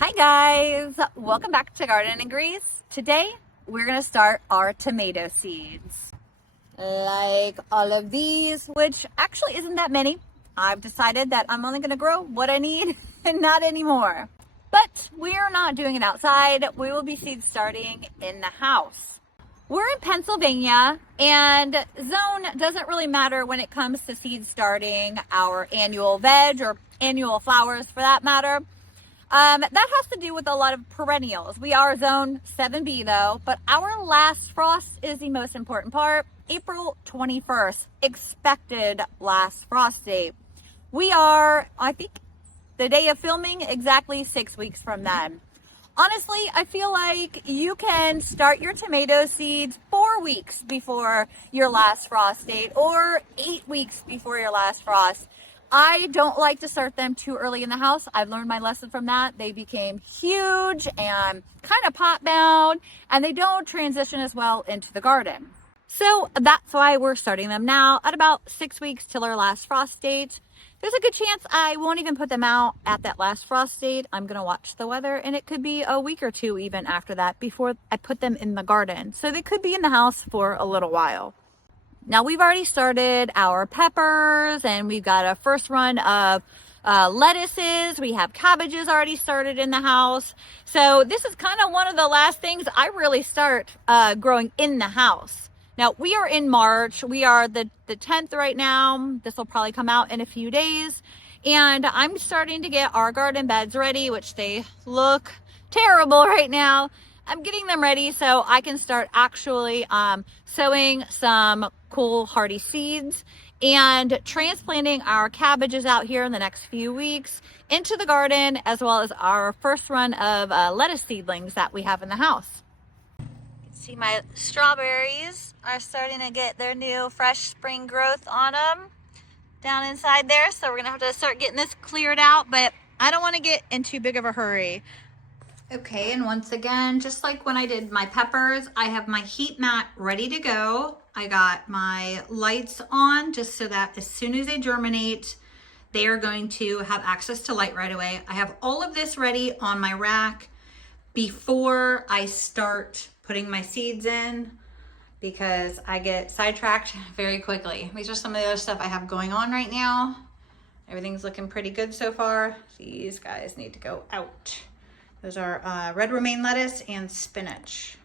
Hi guys, welcome back to Garden and Grease. Today we're gonna start our tomato seeds. Like all of these, which actually isn't that many. I've decided that I'm only gonna grow what I need and not anymore. But we're not doing it outside. We will be seed starting in the house. We're in Pennsylvania, and zone doesn't really matter when it comes to seed starting our annual veg or annual flowers for that matter. That has to do with a lot of perennials. We are zone 7b though, but our last frost is the most important part. April 21st, expected last frost date. We are, I think, the day of filming, exactly 6 weeks from then. Honestly, I feel like you can start your tomato seeds 4 weeks before your last frost date or 8 weeks before your last frost. I don't like to start them too early in the house. I've learned my lesson from that. They became huge and kind of pot bound, and they don't transition as well into the garden. So that's why we're starting them now at about 6 weeks till our last frost date. There's a good chance I won't even put them out at that last frost date. I'm going to watch the weather, and it could be a week or two even after that before I put them in the garden. So they could be in the house for a little while. Now we've already started our peppers, and we've got a first run of lettuces. We have cabbages already started in the house. So this is kind of one of the last things I really start growing in the house. Now we are in March. We are the 10th right now. This will probably come out in a few days. And I'm starting to get our garden beds ready, which they look terrible right now. I'm getting them ready so I can start actually sowing some cool hardy seeds and transplanting our cabbages out here in the next few weeks into the garden, as well as our first run of lettuce seedlings that we have in the house. You can see my strawberries are starting to get their new fresh spring growth on them down inside there. So we're gonna have to start getting this cleared out, but I don't want to get in too big of a hurry. Okay, and once again, just like when I did my peppers, I have my heat mat ready to go. I got my lights on just so that as soon as they germinate, they are going to have access to light right away. I have all of this ready on my rack before I start putting my seeds in because I get sidetracked very quickly. These are some of the other stuff I have going on right now. Everything's looking pretty good so far. These guys need to go out. Those are red romaine lettuce and spinach.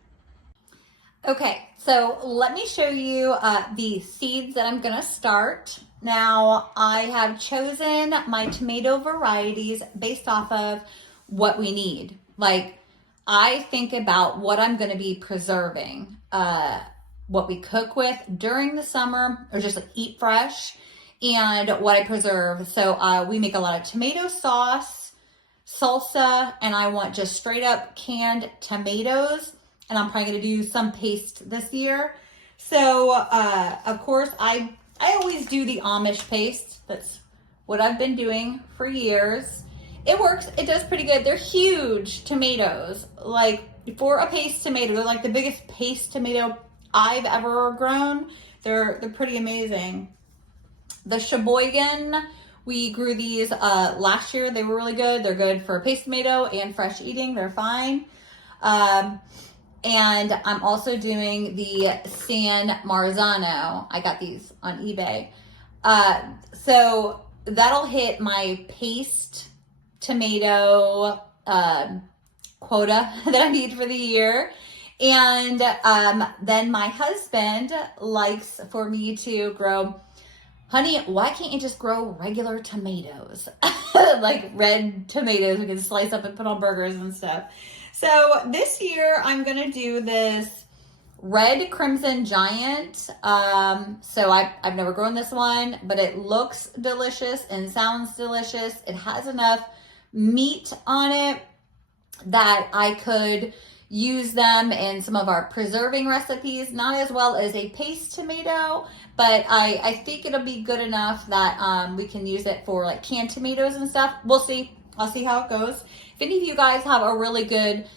Okay, so let me show you the seeds that I'm gonna start. Now, I have chosen my tomato varieties based off of what we need. Like, I think about what I'm gonna be preserving, what we cook with during the summer, or just like eat fresh, and what I preserve. So we make a lot of tomato sauce, salsa, and I want just straight up canned tomatoes, and I'm probably going to do some paste this year. So of course I always do the Amish paste. That's what I've been doing for years. It works. It does pretty good. They're huge tomatoes. Like, for a paste tomato, they're like the biggest paste tomato I've ever grown. They're pretty amazing. The Sheboygan, we grew these last year. They were really good. They're good for paste tomato and fresh eating. They're fine. And I'm also doing the San Marzano. I got these on eBay. So that'll hit my paste tomato quota that I need for the year. And then my husband likes for me to grow, honey, why can't you just grow regular tomatoes? Like red tomatoes we can slice up and put on burgers and stuff. So this year I'm gonna do this red crimson giant. So I've never grown this one, but it looks delicious and sounds delicious. It has enough meat on it that I could use them in some of our preserving recipes, not as well as a paste tomato, but I think it'll be good enough that we can use it for like canned tomatoes and stuff. We'll see. I'll see how it goes. If any of you guys have a really good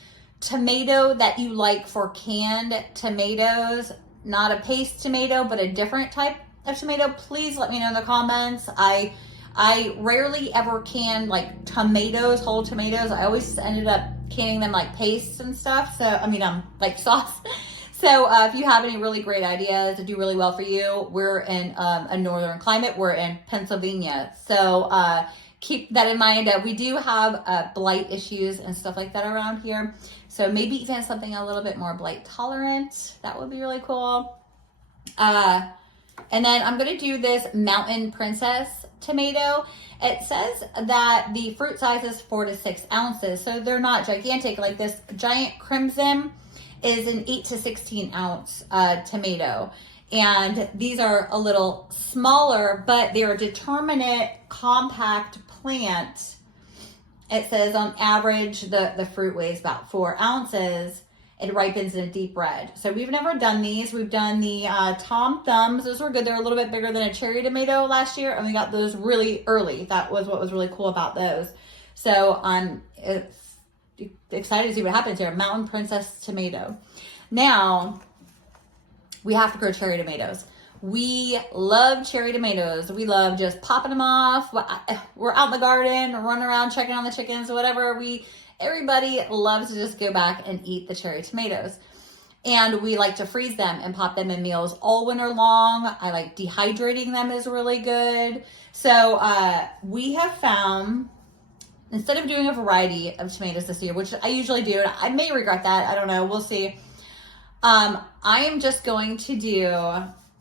tomato that you like for canned tomatoes, not a paste tomato, but a different type of tomato, please let me know in the comments. I I rarely ever can like tomatoes, whole tomatoes. I always ended up canning them like pastes and stuff. So, I mean, like sauce. So if you have any really great ideas that do really well for you, we're in a northern climate. We're in Pennsylvania. So keep that in mind. We do have blight issues and stuff like that around here. So maybe even something a little bit more blight tolerant. That would be really cool. And then I'm going to do this Mountain Princess tomato. It says that the fruit size is 4 to 6 ounces. So they're not gigantic. Like this giant crimson is an 8 to 16 ounce tomato. And these are a little smaller, but they're a determinate compact plant. It says on average, the fruit weighs about 4 ounces. It ripens in a deep red. So we've never done these. We've done the Tom Thumbs. Those were good. They're a little bit bigger than a cherry tomato last year, and we got those really early. That was what was really cool about those. So I'm excited to see what happens here. Mountain Princess tomato. Now, we have to grow cherry tomatoes. We love cherry tomatoes. We love just popping them off. We're out in the garden, running around, checking on the chickens, whatever. Everybody loves to just go back and eat the cherry tomatoes. And we like to freeze them and pop them in meals all winter long. I like dehydrating them is really good. So we have found, instead of doing a variety of tomatoes this year, which I usually do, and I may regret that, I don't know, we'll see. I am just going to do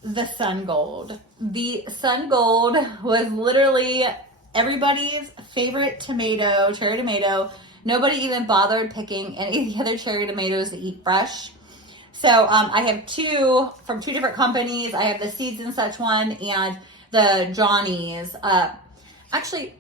the Sun Gold. The Sun Gold was literally everybody's favorite tomato, cherry tomato. Nobody even bothered picking any of the other cherry tomatoes to eat fresh. So I have two from two different companies. I have the Seeds and Such one and the Johnny's. Actually,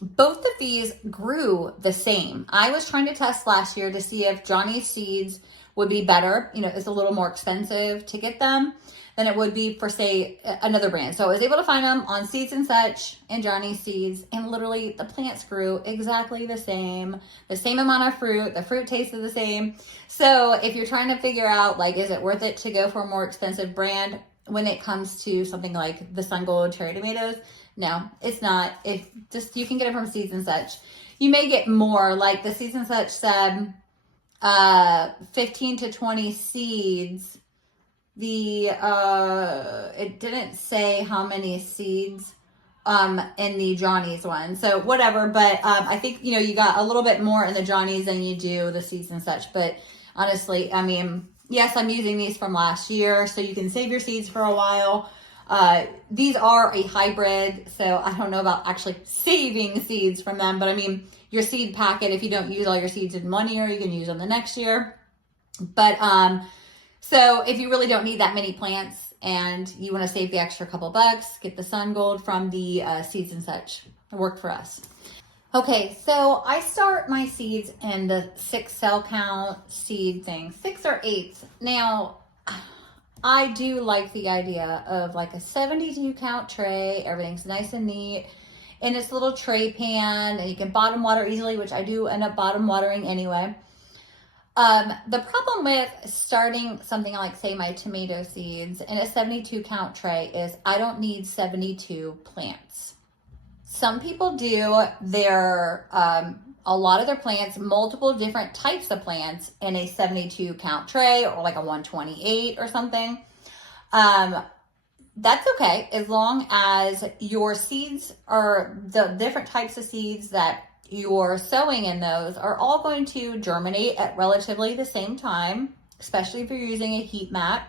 both of these grew the same. I was trying to test last year to see if Johnny's seeds would be better. You know, it's a little more expensive to get them than it would be for, say, another brand. So I was able to find them on Seeds and Such and Johnny's Seeds, and literally the plants grew exactly the same amount of fruit. The fruit tasted the same. So if you're trying to figure out, like, is it worth it to go for a more expensive brand when it comes to something like the Sun Gold cherry tomatoes? No, it's not. You can get it from Seeds and Such. You may get more, like the Seeds and Such said, 15 to 20 seeds. It didn't say how many seeds in the Johnny's one. So whatever, but I think, you got a little bit more in the Johnny's than you do the Seeds and Such. But honestly, I mean, yes, I'm using these from last year, so you can save your seeds for a while. These are a hybrid, so I don't know about actually saving seeds from them, but I mean, your seed packet, if you don't use all your seeds in 1 year, you can use them the next year. But so if you really don't need that many plants and you want to save the extra couple bucks, get the Sun Gold from the Seeds and Such. It worked for us. Okay, so I start my seeds in the 6 cell count seed thing, 6 or 8. Now, I do like the idea of like a 72 count tray. Everything's nice and neat in this little tray pan, and you can bottom water easily, which I do end up bottom watering anyway. The problem with starting something like, say, my tomato seeds in a 72 count tray is I don't need 72 plants. Some people do a lot of their plants, multiple different types of plants in a 72 count tray or like a 128 or something. That's okay, as long as your seeds are the different types of seeds that you're sowing in those are all going to germinate at relatively the same time, especially if you're using a heat mat.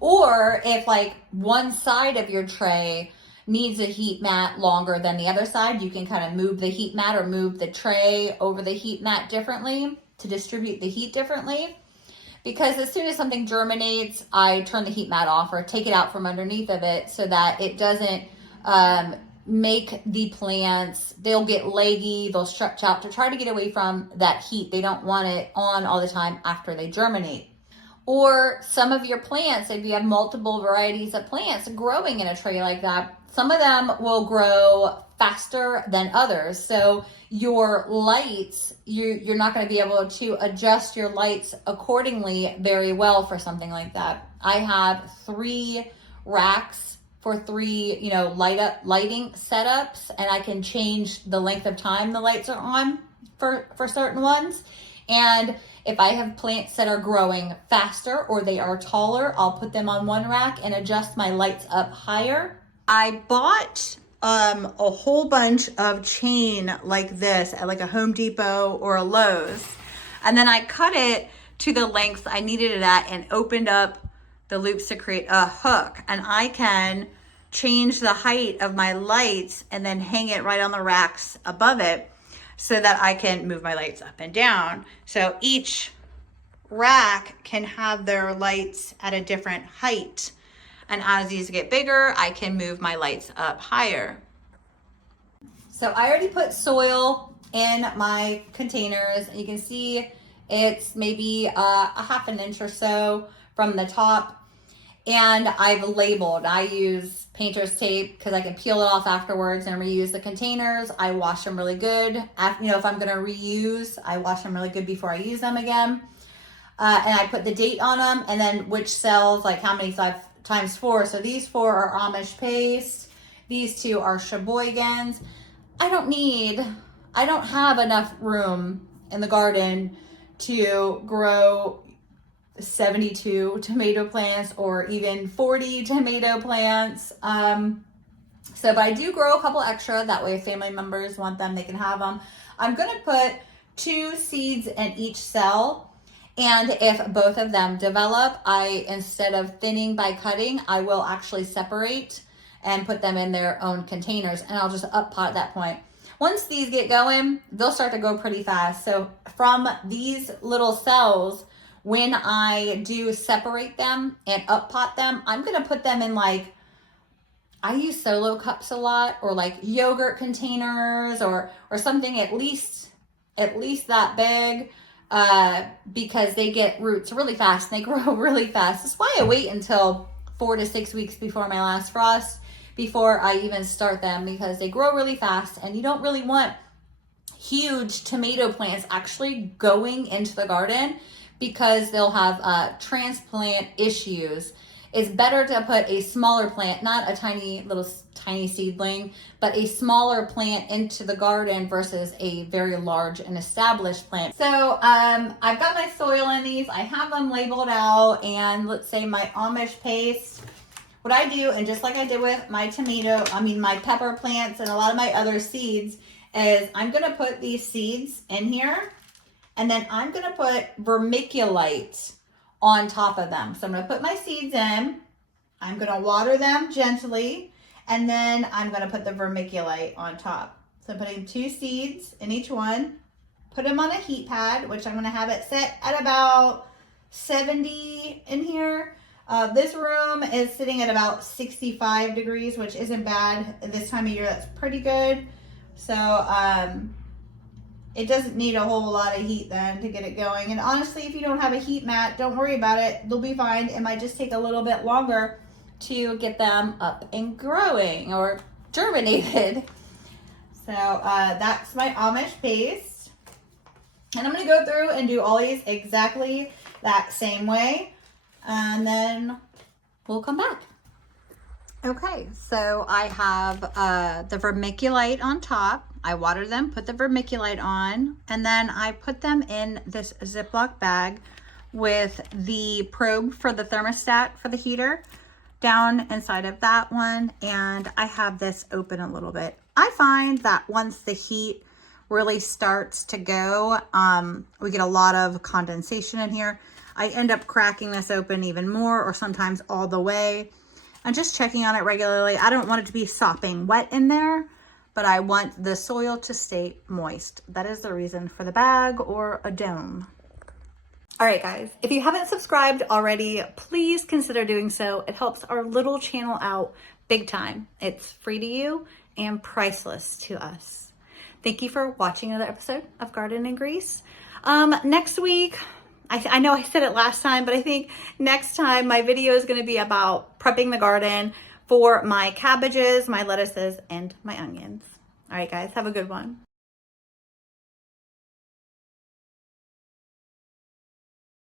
Or if like one side of your tray needs a heat mat longer than the other side, you can kind of move the heat mat or move the tray over the heat mat differently to distribute the heat differently. Because as soon as something germinates, I turn the heat mat off or take it out from underneath of it so that it doesn't make the plants, they'll get leggy, they'll stretch out to try to get away from that heat. They don't want it on all the time after they germinate. Or some of your plants, if you have multiple varieties of plants growing in a tray like that, some of them will grow faster than others. So your lights, you're not going to be able to adjust your lights accordingly very well for something like that. I have 3 racks for 3, you know, lighting setups, and I can change the length of time the lights are on for certain ones. And if I have plants that are growing faster or they are taller, I'll put them on one rack and adjust my lights up higher. I bought a whole bunch of chain like this at like a Home Depot or a Lowe's. And then I cut it to the length I needed it at and opened up the loops to create a hook. And I can change the height of my lights and then hang it right on the racks above it so that I can move my lights up and down. So each rack can have their lights at a different height. And as these get bigger, I can move my lights up higher. So I already put soil in my containers, and you can see it's maybe a half an inch or so from the top. And I've labeled. I use painter's tape because I can peel it off afterwards and reuse the containers. I wash them really good. You know, if I'm going to reuse, I wash them really good before I use them again. And I put the date on them, and then which cells, like how many times 4. So these 4 are Amish paste. These 2 are Sheboygans. I don't have enough room in the garden to grow 72 tomato plants or even 40 tomato plants. But I do grow a couple extra. That way if family members want them, they can have them. I'm going to put 2 seeds in each cell. And if both of them develop, instead of thinning by cutting, I will actually separate and put them in their own containers, and I'll just up pot at that point. Once these get going, they'll start to go pretty fast. So from these little cells, when I do separate them and up pot them, I'm going to put them in, like, I use solo cups a lot, or like yogurt containers, or something at least that big. Because they get roots really fast and they grow really fast. That's why I wait until 4 to 6 weeks before my last frost before I even start them, because they grow really fast, and you don't really want huge tomato plants actually going into the garden because they'll have transplant issues. It's better to put a smaller plant, not a tiny seedling, but a smaller plant into the garden versus a very large and established plant. So I've got my soil in these. I have them labeled out, and let's say my Amish paste. What I do, and just like I did with my my pepper plants and a lot of my other seeds, is I'm gonna put these seeds in here, and then I'm gonna put vermiculite on top of them. So I'm gonna put my seeds in, I'm gonna water them gently, and then I'm gonna put the vermiculite on top. So I'm putting 2 seeds in each one, put them on a heat pad, which I'm gonna have it set at about 70 in here. This room is sitting at about 65 degrees, which isn't bad. This time of year, that's pretty good. So it doesn't need a whole lot of heat then to get it going. And honestly, if you don't have a heat mat, don't worry about it. They'll be fine. It might just take a little bit longer to get them up and growing or germinated. So that's my Amish paste. And I'm going to go through and do all these exactly that same way. And then we'll come back. Okay, so I have the vermiculite on top. I water them, put the vermiculite on, and then I put them in this Ziploc bag with the probe for the thermostat for the heater down inside of that one. And I have this open a little bit. I find that once the heat really starts to go, we get a lot of condensation in here. I end up cracking this open even more, or sometimes all the way. I'm just checking on it regularly. I don't want it to be sopping wet in there, but I want the soil to stay moist. That is the reason for the bag or a dome. All right, guys, if you haven't subscribed already, please consider doing so. It helps our little channel out big time. It's free to you and priceless to us. Thank you for watching another episode of Garden in Grease. Next week, I know I said it last time, but I think next time my video is going to be about prepping the garden for my cabbages, my lettuces, and my onions. All right, guys, have a good one.